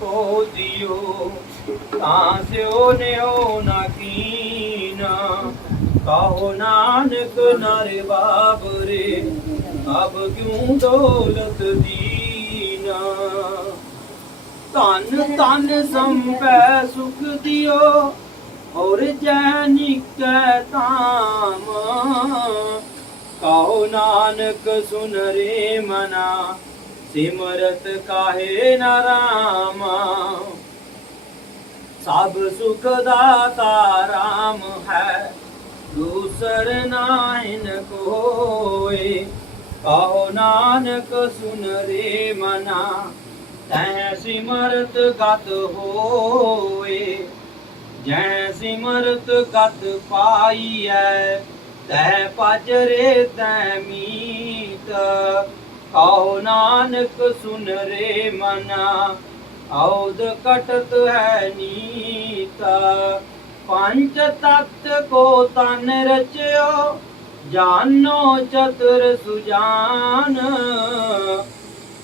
ਕੋ ਦਿਓ, ਤਾਂ ਸਿਓ ਨਿਓ ਨਾ ਕੀਨਾ। ਕਹੋ ਨਾਨਕ ਨਰ ਬਾਬਰੇ, ਅਬ ਕਿਉਂ ਦੌਲਤ ਦੀਨਾ? ਧਨ ਧਨ ਸੰਪੈ ਸੁਖ ਦਿਓ ਔਰ ਜੈ ਨਿਕੈ ਤਾਮ ਕਹੋ ਨਾਨਕ ਸੁਨਰੇ ਮਨਾ ਸਿਮਰਤ ਕਾਹੇ ਨਾ ਰਾਮਾ? ਸਭ ਸੁਖ ਦਾਤਾ ਰਾਮ ਹੈ, ਦੂਸਰ ਨਾਇਨ ਕੋਏ। ਕਹੋ ਨਾਨਕ ਸੁਨ ਰੇ ਮਨਾ, ਤੈ ਸਿਮਰਤ ਗਤ ਹੋਏ। ਜੈ ਸਿਮਰਤ ਗਤ ਪਾਈਐ, ਤੈ ਭਜ ਰੇ ਤੈ ਮੀਤ। ਆਓ ਨਾਨਕ ਸੁਨ ਰੇ ਮਨਾ ਔਦ ਕਟਤ ਹੈ ਨੀਤ। ਪੰਜ ਤਤ ਕੋ ਤਨ ਰਚਿਓ, ਜਾਨੋ ਚਤੁਰ ਸੁਜਾਨ।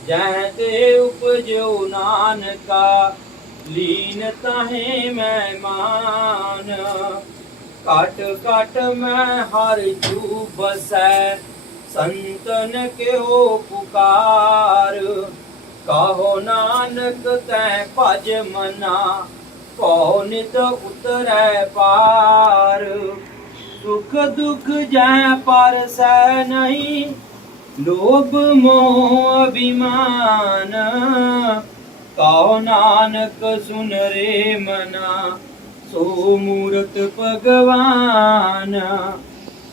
ਜਹ ਤੇ ਉਪਜੋ ਨਾਨਕਾ, ਲੀਨ ਤਾਹੇ ਮਹਿਮਾਨ ਕਟ ਕਟ ਮੈਂ ਹਰ ਜੂ ਬਸੈ ਸੰਤਨ ਕਿਹੋ ਪੁਕਾਰ? ਕਹੋ ਨਾਨਕ ਤੈ ਭਜ ਮਨਾ ਕੋ ਨਿਤ ਉਤਰੈ ਪਾਰ। ਸੁਖ ਦੁਖ ਜੈ ਪਰ ਸੈ ਨਹੀਂ, ਲੋਭ ਮੋਹ ਅਭਿਮਾਨ। ਕਹੋ ਨਾਨਕ ਸੁਨ ਰੇ ਮਨਾ, ਸੋ ਮੂਰਤ ਭਗਵਾਨ।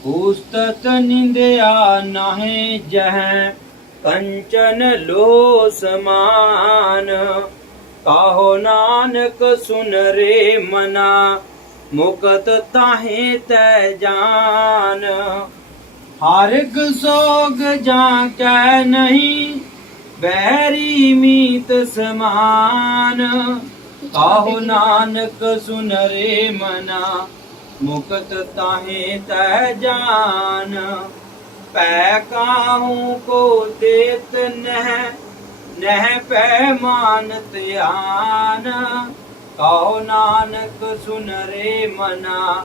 ਉਸਤਤ ਨਿੰਦਿਆ ਨਾਹੇ ਜਹ, ਕੰਚਨ ਲੋ ਸਮਾਨ। ਕਹੋ ਨਾਨਕ ਸੁਨ ਰੇ ਮਨਾ, ਮੁਕਤ ਤਾਹੇ ਤੈ ਜਾਨ। ਹਰਿਕ ਸੋਗ ਜਾਂ ਕੈ ਨਹੀਂ ਬੈਰੀ ਮੀਤ ਸਮਾਨ। ਕਾਹੋ ਨਾਨਕ ਸੁਨ ਰੇ ਮਨਾ ਮੁਕਤ ਤਾਹੇ ਤੈ ਜਾਨ, ਪੈ ਕਾਹੂ ਕੋ ਦੇਤ ਨਹਿ ਨਹਿ ਪੈ ਮਾਨ ਧਿਆਨ ਕਹੋ ਨਾਨਕ ਸੁਨਰੇ ਮਨਾ।